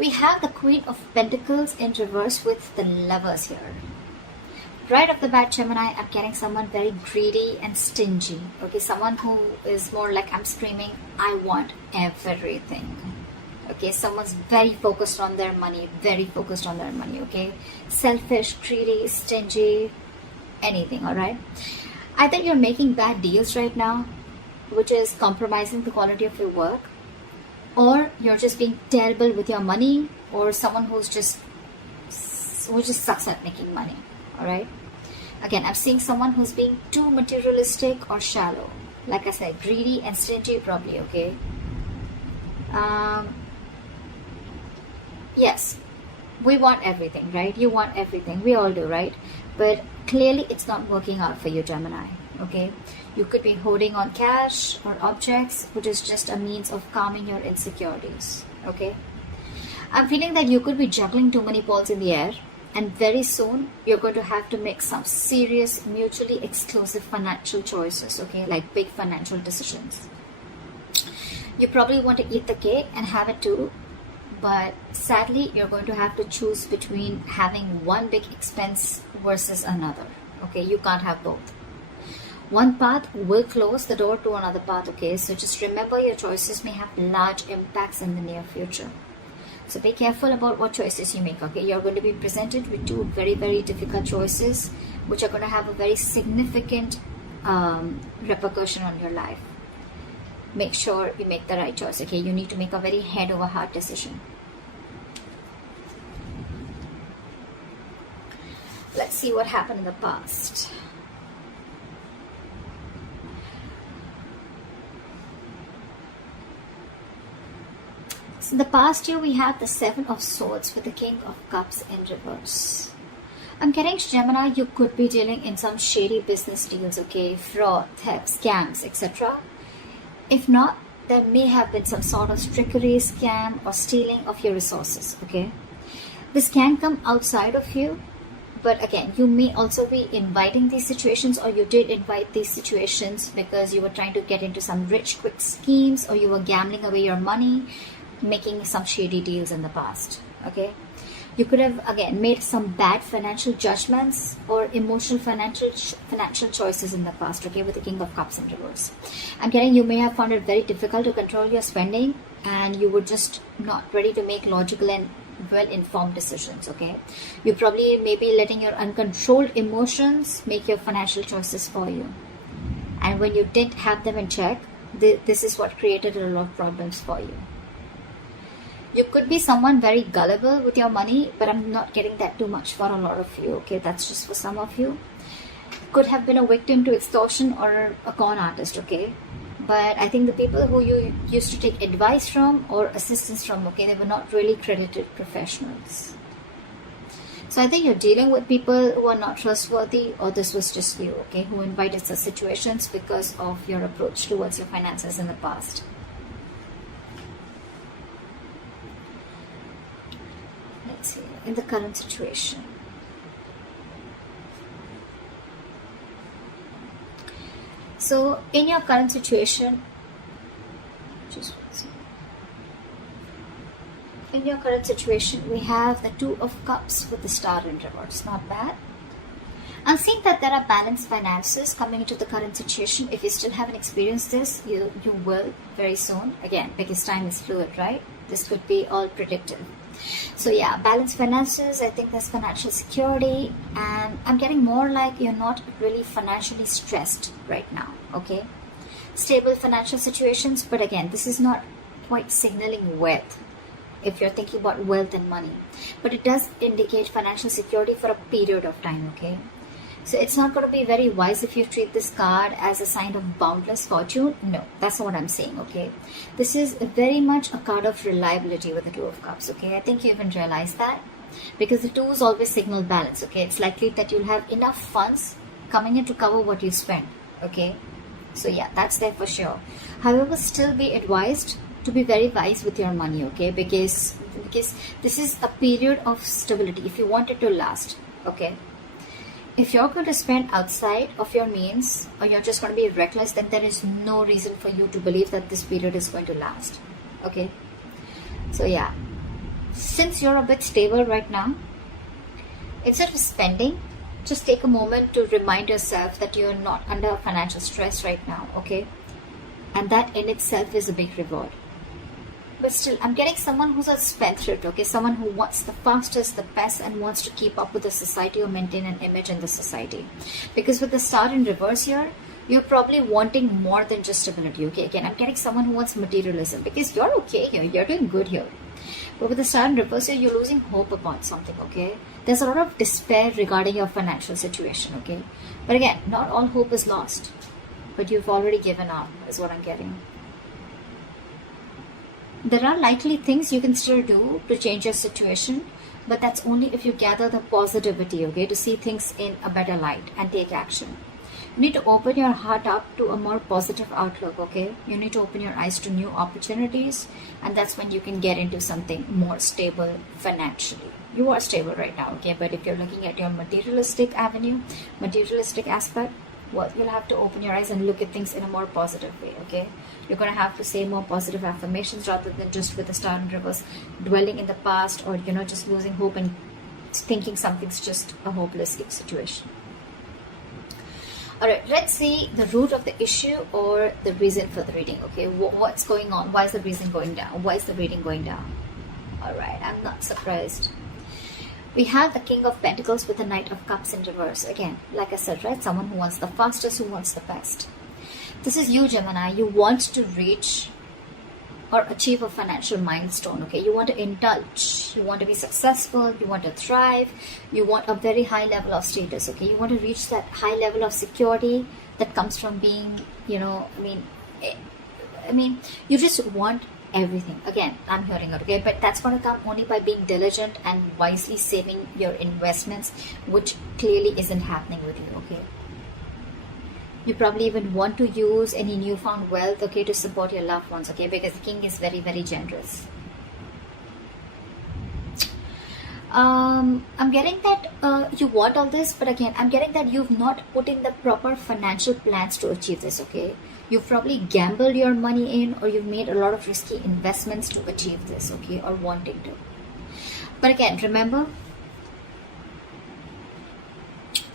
We have the Queen of Pentacles in reverse with the Lovers here. Right off the bat, Gemini, I'm getting someone very greedy and stingy. Okay, someone who is more like, I'm screaming, I want everything. Okay, someone's very focused on their money, okay? Selfish, greedy, stingy, anything, all right? Either you're making bad deals right now, which is compromising the quality of your work, or you're just being terrible with your money, or someone who just sucks at making money, all right? Again, I'm seeing someone who's being too materialistic or shallow. Like I said, greedy and stingy probably, okay? Yes, we want everything, right? You want everything. We all do, right? But clearly it's not working out for you, Gemini, okay? You could be holding on cash or objects, which is just a means of calming your insecurities, okay? I'm feeling that you could be juggling too many balls in the air, and very soon you're going to have to make some serious, mutually exclusive financial choices, okay? Like big financial decisions. You probably want to eat the cake and have it too, but sadly you're going to have to choose between having one big expense versus another, okay? You can't have both. One path will close the door to another path, okay? So just remember, your choices may have large impacts in the near future. So be careful about what choices you make, okay? You're going to be presented with two very, very difficult choices, which are going to have a very significant repercussion on your life. Make sure you make the right choice, okay? You need to make a very head over heart decision. Let's see what happened in the past. In the past year, we have the Seven of Swords with the King of Cups in reverse. I'm getting, Gemini, you could be dealing in some shady business deals, okay? Fraud, theft, scams, etc. If not, there may have been some sort of trickery, scam, or stealing of your resources, okay? This can come outside of you, but again, you may also be inviting these situations, or you did invite these situations because you were trying to get into some rich, quick schemes, or you were gambling away your money, making some shady deals in the past, okay? You could have, again, made some bad financial judgments or emotional financial choices in the past, okay, with the King of Cups in reverse. I'm getting, you may have found it very difficult to control your spending, and you were just not ready to make logical and well-informed decisions, okay? You probably may be letting your uncontrolled emotions make your financial choices for you. And when you didn't have them in check, this is what created a lot of problems for you. You could be someone very gullible with your money, but I'm not getting that too much for a lot of you, okay? That's just for some of you. Could have been a victim to extortion or a con artist, okay? But I think the people who you used to take advice from or assistance from, okay, they were not really credited professionals. So I think you're dealing with people who are not trustworthy, or this was just you, okay, who invited such situations because of your approach towards your finances in the past. Let's see, in the current situation. So in your current situation, we have the Two of Cups with the Star in reverse. Not bad. I'm seeing that there are balanced finances coming into the current situation. If you still haven't experienced this, you will very soon. Again, because time is fluid, right? This could be all predictive. So yeah, balanced finances, I think there's financial security, and I'm getting more like you're not really financially stressed right now, okay? Stable financial situations, but again, this is not quite signaling wealth if you're thinking about wealth and money, but it does indicate financial security for a period of time, okay? So it's not going to be very wise if you treat this card as a sign of boundless fortune. No, that's not what I'm saying, okay? This is very much a card of reliability with the Two of Cups, okay? I think you even realize that, because the twos always signal balance, okay? It's likely that you'll have enough funds coming in to cover what you spend, okay? So yeah, that's there for sure. However, still be advised to be very wise with your money, okay? Because this is a period of stability if you want it to last, okay? If you're going to spend outside of your means, or you're just going to be reckless, then there is no reason for you to believe that this period is going to last, okay? So yeah, since you're a bit stable right now, instead of spending, just take a moment to remind yourself that you're not under financial stress right now, okay? And that in itself is a big reward. But still, I'm getting someone who's a spendthrift, okay? Someone who wants the fastest, the best, and wants to keep up with the society or maintain an image in the society. Because with the star in reverse here, you're probably wanting more than just stability, okay? Again, I'm getting someone who wants materialism, because you're okay here, you're doing good here. But with the star in reverse here, you're losing hope about something, okay? There's a lot of despair regarding your financial situation, okay? But again, not all hope is lost. But you've already given up, is what I'm getting. There are likely things you can still do to change your situation, but that's only if you gather the positivity, okay, to see things in a better light and take action. You need to open your heart up to a more positive outlook, okay? You need to open your eyes to new opportunities, and that's when you can get into something more stable financially. You are stable right now, okay? But if you're looking at your materialistic avenue, materialistic aspect, well, you'll have to open your eyes and look at things in a more positive way, okay? You're going to have to say more positive affirmations rather than just with the star in reverse dwelling in the past, or, you know, just losing hope and thinking something's just a hopeless situation. Alright, let's see the root of the issue or the reason for the reading, okay? What's going on? Why is the reason going down? Why is the reading going down? Alright, I'm not surprised. We have the King of Pentacles with the Knight of Cups in reverse. Again, like I said, right? Someone who wants the fastest, who wants the best. This is you, Gemini. You want to reach or achieve a financial milestone, okay? You want to indulge. You want to be successful. You want to thrive. You want a very high level of status, okay? You want to reach that high level of security that comes from being, you know, I mean, you just want everything. Again, I'm hearing it, okay? But that's going to come only by being diligent and wisely saving your investments, which clearly isn't happening with you, okay? You probably even want to use any newfound wealth, okay, to support your loved ones, okay? Because the king is very, very generous. I'm getting that you want all this, but again, I'm getting that you've not put in the proper financial plans to achieve this, okay? You've probably gambled your money in, or you've made a lot of risky investments to achieve this, okay, or wanting to. But again, remember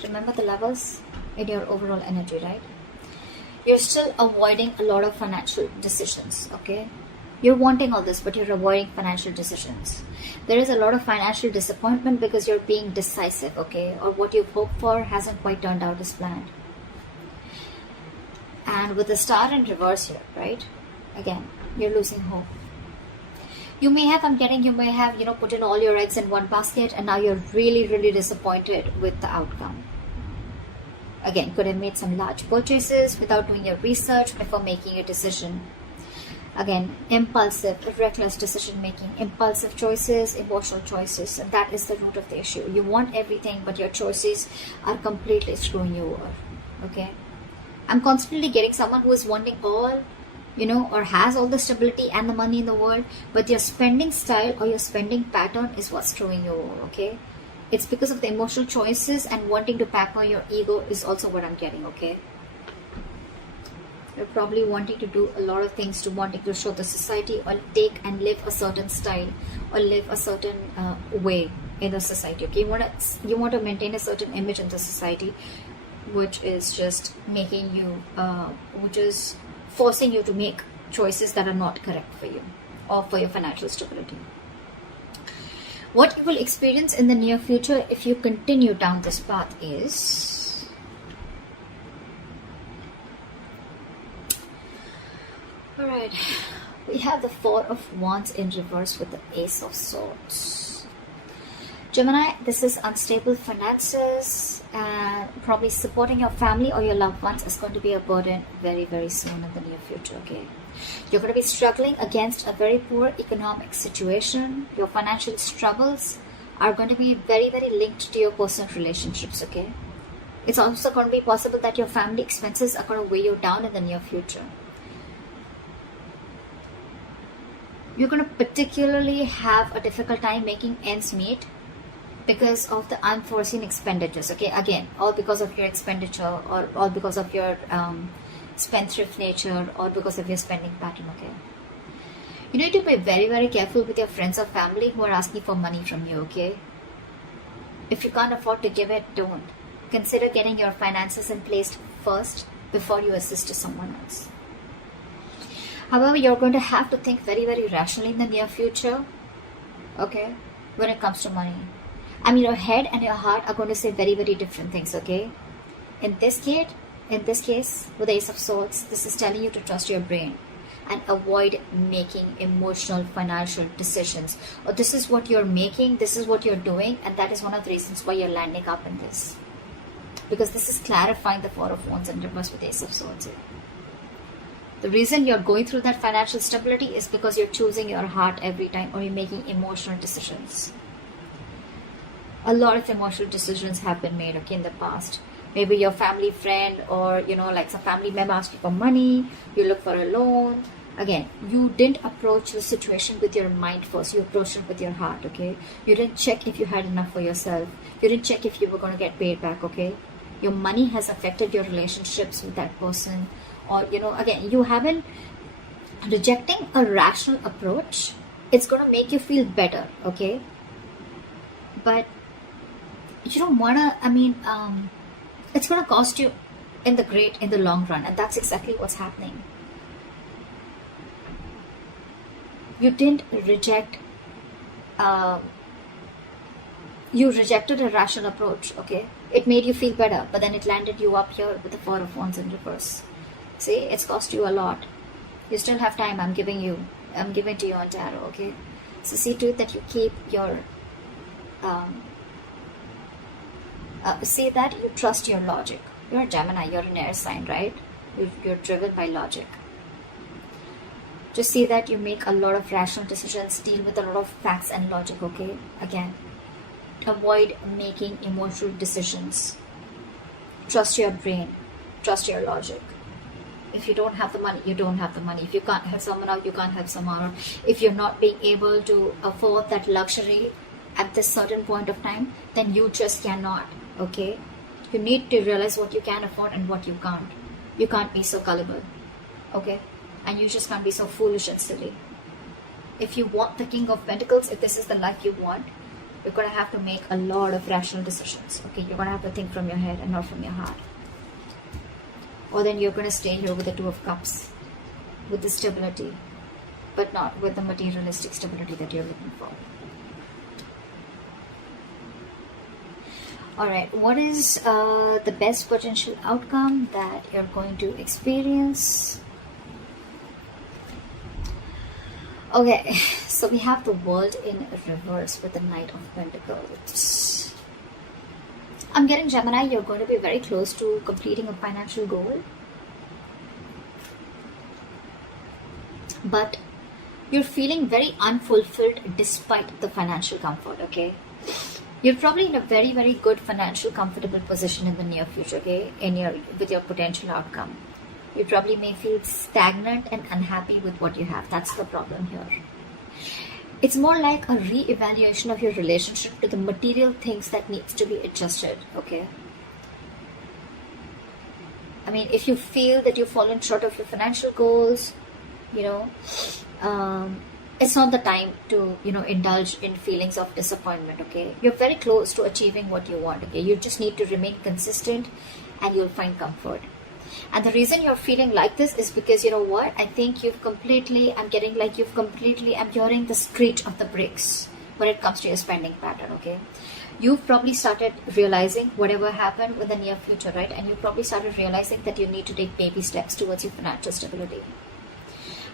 the levels in your overall energy, right? You're still avoiding a lot of financial decisions, okay? You're wanting all this, but you're avoiding financial decisions. There is a lot of financial disappointment because you're being decisive, okay? Or what you've hoped for hasn't quite turned out as planned. And with the star in reverse here, right? Again, you're losing hope. You may have, you know, put in all your eggs in one basket, and now you're really, really disappointed with the outcome. Again, could have made some large purchases without doing your research before making a decision. Again, impulsive, reckless decision making, impulsive choices, emotional choices, and that is the root of the issue. You want everything, but your choices are completely screwing you over, okay? I'm constantly getting someone who is wanting all, you know, or has all the stability and the money in the world, but your spending style or your spending pattern is what's screwing you over, okay? It's because of the emotional choices and wanting to pamper your ego is also what I'm getting, okay? You're probably wanting to do a lot of things, to wanting to show the society or take and live a certain style or live a certain way in the society, okay? You want to maintain a certain image in the society, which is just making you, which is forcing you to make choices that are not correct for you or for your financial stability. What you will experience in the near future if you continue down this path is alright, we have the Four of Wands in reverse with the Ace of Swords. Gemini, this is unstable finances, and probably supporting your family or your loved ones is going to be a burden very, very soon in the near future, okay? You're going to be struggling against a very poor economic situation. Your financial struggles are going to be very, very linked to your personal relationships, okay? It's also going to be possible that your family expenses are going to weigh you down in the near future. You're going to particularly have a difficult time making ends meet because of the unforeseen expenditures, okay? Again, all because of your expenditure, or all because of your spendthrift nature, or because of your spending pattern, okay? You need to be very, very careful with your friends or family who are asking for money from you, okay? If you can't afford to give it, don't. Consider getting your finances in place first before you assist to someone else. However, you're going to have to think very, very rationally in the near future, okay, when it comes to money. I mean, your head and your heart are going to say very, very different things, okay? In this case, with the Ace of Swords, this is telling you to trust your brain and avoid making emotional financial decisions. Or this is what you're making, this is what you're doing, and that is one of the reasons why you're landing up in this. Because this is clarifying the Four of Wands in reverse with the Ace of Swords. The reason you're going through that financial stability is because you're choosing your heart every time, or you're making emotional decisions. A lot of emotional decisions have been made, okay, in the past. Maybe your family friend, or like some family member asked you for money, you look for a loan. Again, you didn't approach the situation with your mind first, you approached it with your heart, okay? You didn't check if you had enough for yourself. You didn't check if you were going to get paid back, okay? Your money has affected your relationships with that person. Or, again, you haven't rejecting a rational approach. It's going to make you feel better, okay? But you don't want to, it's going to cost you in the long run. And that's exactly what's happening. You didn't reject, you rejected a rational approach, okay? It made you feel better, but then it landed you up here with the Four of Wands in reverse. See, it's cost you a lot. You still have time. I'm giving to you on tarot, okay? So see to it that you keep your, say that you trust your logic. You're a Gemini, you're an air sign, right? You're driven by logic. Just see that you make a lot of rational decisions, deal with a lot of facts and logic, okay? Again, avoid making emotional decisions. Trust your brain, trust your logic. If you don't have the money, you don't have the money. If you can't help someone out, you can't help someone out. If you're not being able to afford that luxury at this certain point of time, then you just cannot, okay? You need to realize what you can afford and what you can't. You can't be so gullible, okay? And you just can't be so foolish and silly. If you want the King of Pentacles, if this is the life you want, you're going to have to make a lot of rational decisions, okay? You're going to have to think from your head and not from your heart. Or then you're going to stay here with the Two of Cups, with the stability, but not with the materialistic stability that you're looking for. Alright, what is the best potential outcome that you're going to experience? Okay, so we have the World in reverse with the Knight of Pentacles. I'm getting Gemini, you're going to be very close to completing a financial goal. But you're feeling very unfulfilled despite the financial comfort, okay? You're probably in a very, very good financial comfortable position in the near future, okay? With your potential outcome. You probably may feel stagnant and unhappy with what you have. That's the problem here. It's more like a re-evaluation of your relationship to the material things that needs to be adjusted, okay? I mean, if you feel that you've fallen short of your financial goals, it's not the time to, indulge in feelings of disappointment, okay? You're very close to achieving what you want, okay? You just need to remain consistent and you'll find comfort. And the reason you're feeling like this is because, you know what? I think I'm hearing the screech of the bricks when it comes to your spending pattern, okay? You've probably started realizing whatever happened in the near future, right? And you probably started realizing that you need to take baby steps towards your financial stability.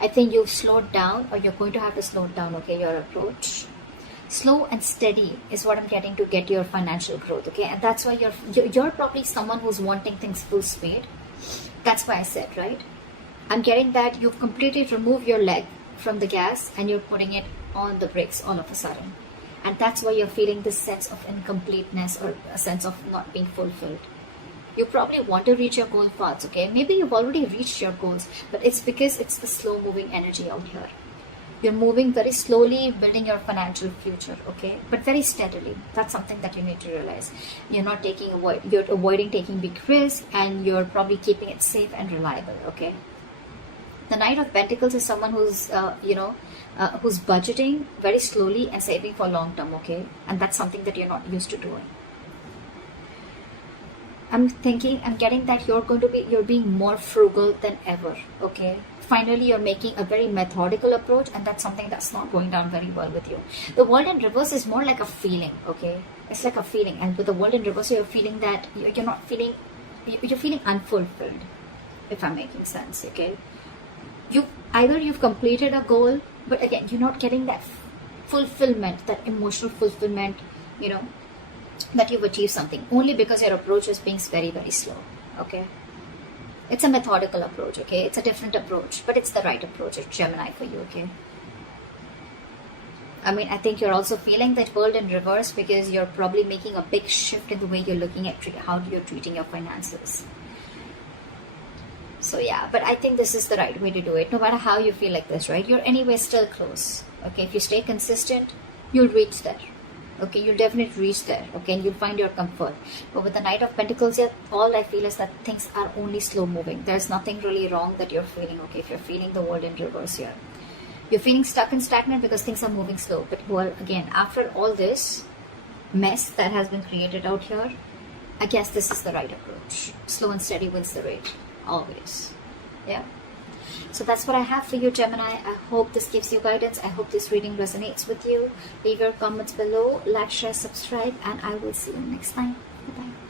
I think you've slowed down, or you're going to have to slow down, okay, your approach. Slow and steady is what I'm getting to get your financial growth, okay? And that's why you're probably someone who's wanting things full speed. That's why I said, right? I'm getting that you've completely removed your leg from the gas and you're putting it on the brakes all of a sudden. And that's why you're feeling this sense of incompleteness or a sense of not being fulfilled. You probably want to reach your goal fast, okay? Maybe you've already reached your goals, but it's because it's the slow-moving energy out here. You're moving very slowly, building your financial future, okay? But very steadily. That's something that you need to realize. You're avoiding taking big risks, and you're probably keeping it safe and reliable, okay? The Knight of Pentacles is someone who's, who's budgeting very slowly and saving for long term, okay? And that's something that you're not used to doing. I'm getting that you're being more frugal than ever, okay? Finally, you're making a very methodical approach, and that's something that's not going down very well with you. The world in reverse is more like a feeling, okay? It's like a feeling, and with the world in reverse, you're feeling that you're feeling unfulfilled, if I'm making sense, okay? You've completed a goal, but again, you're not getting that fulfillment, that emotional fulfillment, that you've achieved something, only because your approach is being very, very slow, okay? It's a methodical approach, okay? It's a different approach, but it's the right approach. It's Gemini for you, okay? I think you're also feeling that world in reverse because you're probably making a big shift in the way you're looking at how you're treating your finances. So yeah, but I think this is the right way to do it. No matter how you feel like this, right? You're anyway still close, okay? If you stay consistent, you'll reach there. Okay, you'll definitely reach there, okay, and you'll find your comfort. But with the Knight of Pentacles here, all I feel is that things are only slow moving. There's nothing really wrong that you're feeling, okay, if you're feeling the world in reverse here. You're feeling stuck and stagnant because things are moving slow. But well, again, after all this mess that has been created out here, I guess this is the right approach. Slow and steady wins the race, always. Yeah. So that's what I have for you, Gemini. I hope this gives you guidance. I hope this reading resonates with you. Leave your comments below, like, share, subscribe, and I will see you next time. Bye-bye.